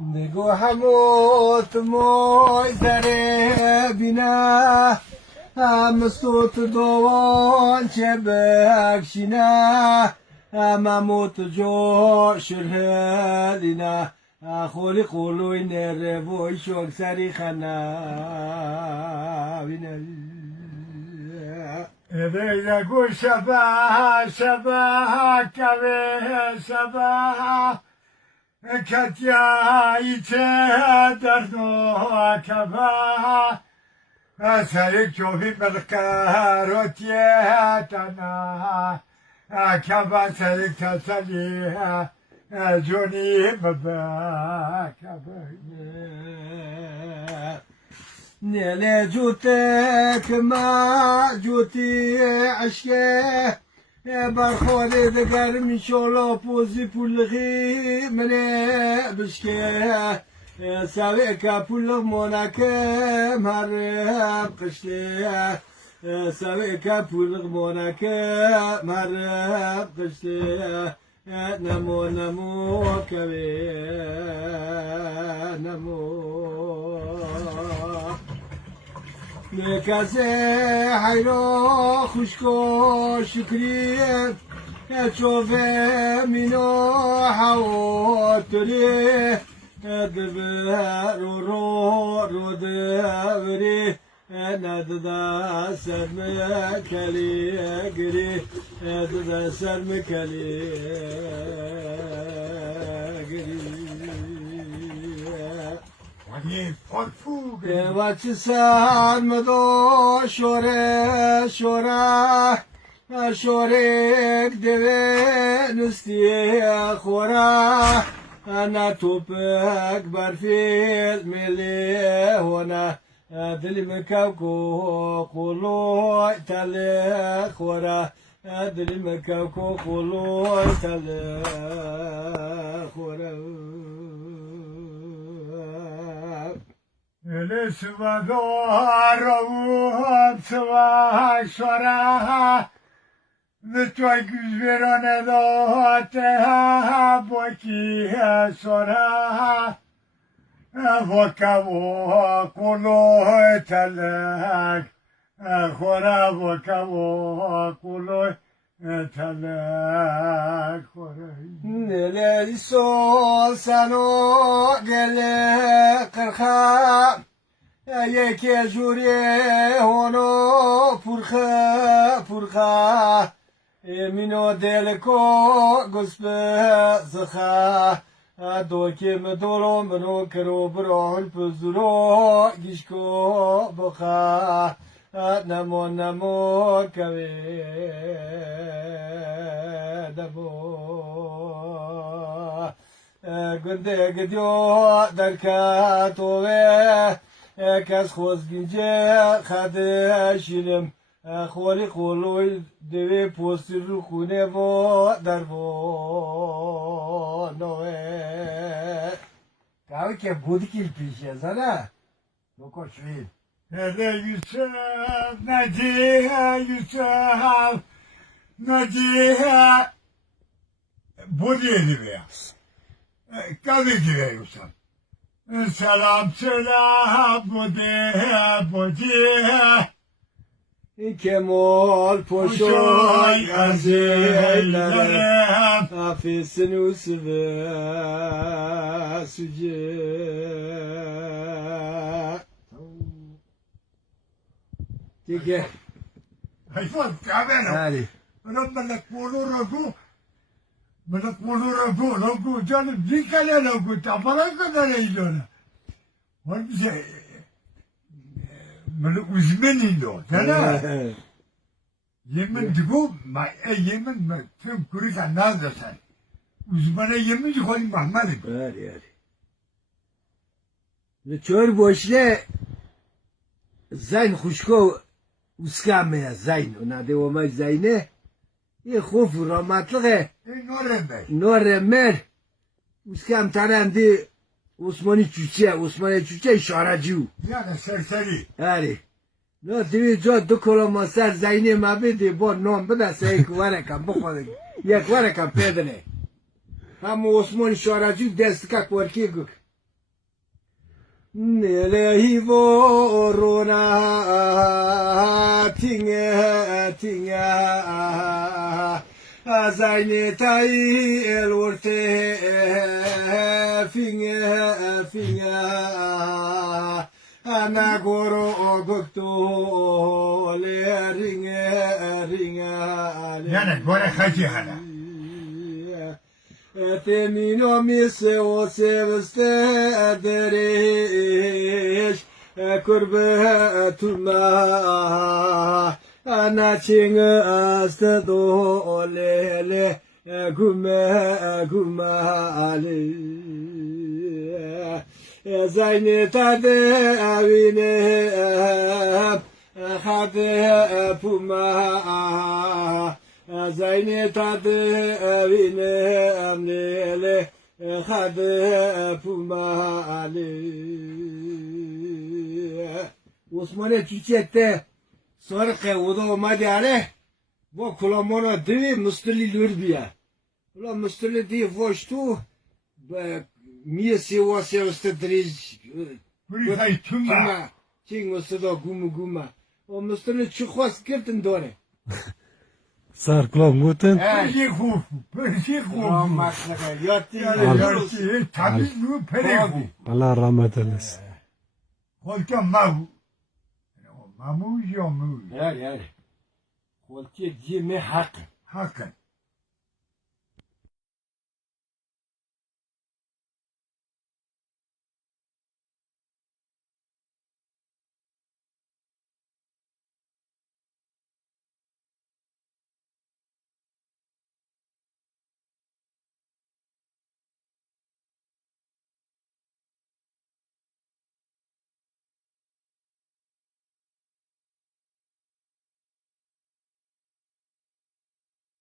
نگو هموت مویزره بینا هم صوت دوان چه بکشینا هموت جو شرهلینا خولی خلوی نره بوی شوک سری خنا بینا Ede gu sabah sabah kave sabah katya ite darno kava asari çobi melkarotiye tana kava sari tasali joni baba kava نيلي جوتك ما جوتي عشيه برخوري دقر من شولو بوزي بولغي مني بشكيه ساويكا بولغ موناك مهرب قشتيه ساويكا بولغ موناك مهرب قشتيه نمو نمو كبير نمو نکازه حیرو خوشکو شکریه چوفه مینو حواتری دبر رو دوری نددا سرم کلی گری نددا سرم کلی گری Vaçı sarmadı şore şora şorek deve nüstiye xora ana topek barfil mele hona dilim kavko kulu tale xora dilim kavko kulu tale xora Öyle sıvadorum sıva şora Lütfen güz verane dote boki şora Vokavo kulu telek Xora vokavo kulu telek Nele sol sano gele kırka Yeke jure hono purka purka Mino delko guspe zıha Doke me dolom beno kero bron puzuro gişko boka Namo namo kave namo Günde gidiyor derka tove Kes xoz gince kardeşinim Xoli xoloy devi postir khune vo dar vo noe Kavi ke budkil pişe zana Lokoşvil Hele Yusuf, Naciye Yusuf, Naciye bu diyedi be ya. Kadı gibi Yusuf. Selam selam bu diye. Kemal poşoy azeylerim Afesin usuve süce Dike Hayvan kahvene. Hadi Ulan melek bulur ragu canım dikale ragu tabara kadar eğlene. Var bize melek uzmanıydı o. Sana yemin digu ma yemin ma tüm kurisa nazar sen. Uzmana yemin koyayım bakmadım. Hadi hadi Çör boşle Zayn خوشکو uskameye zayn ona devamay zayne خوف ramatlığı Noremer uskam tanemdi Osmani Çüçe şaracı yani serseri Hadi No divi jo dukola masar zayne mabedi bo nom bada seyk varekam bukhodik Yak varekam pedene Ama Osmani şaracı destka korki guk Nelehi voruna tinga azayne tai elurte finga anagoro ogokto le ringa Yani böyle kaçı hala. Temino mise o sevste deriş kurbetuna ana çinge astı dolele guma ali zayne tade avine hade puma zayne tadı evine amlele hadı pumali Osman'e çiçekte sarıkı o da olmadı ale bu kulamona divi müstili lürbiya ulan müstili diye voştu miyesi o sevste driz Kurisayı tümma. Çingosu da guma o müstili çıkwas girtin dore Sar klom guten. Perşi kufu. Perşi kufu. Yani tabi bu pere kufu. Allah rahmet eylesin. Kolka mavu. Mamu yomu. Yani. Koltuğu giyme hakkı. Hakkın.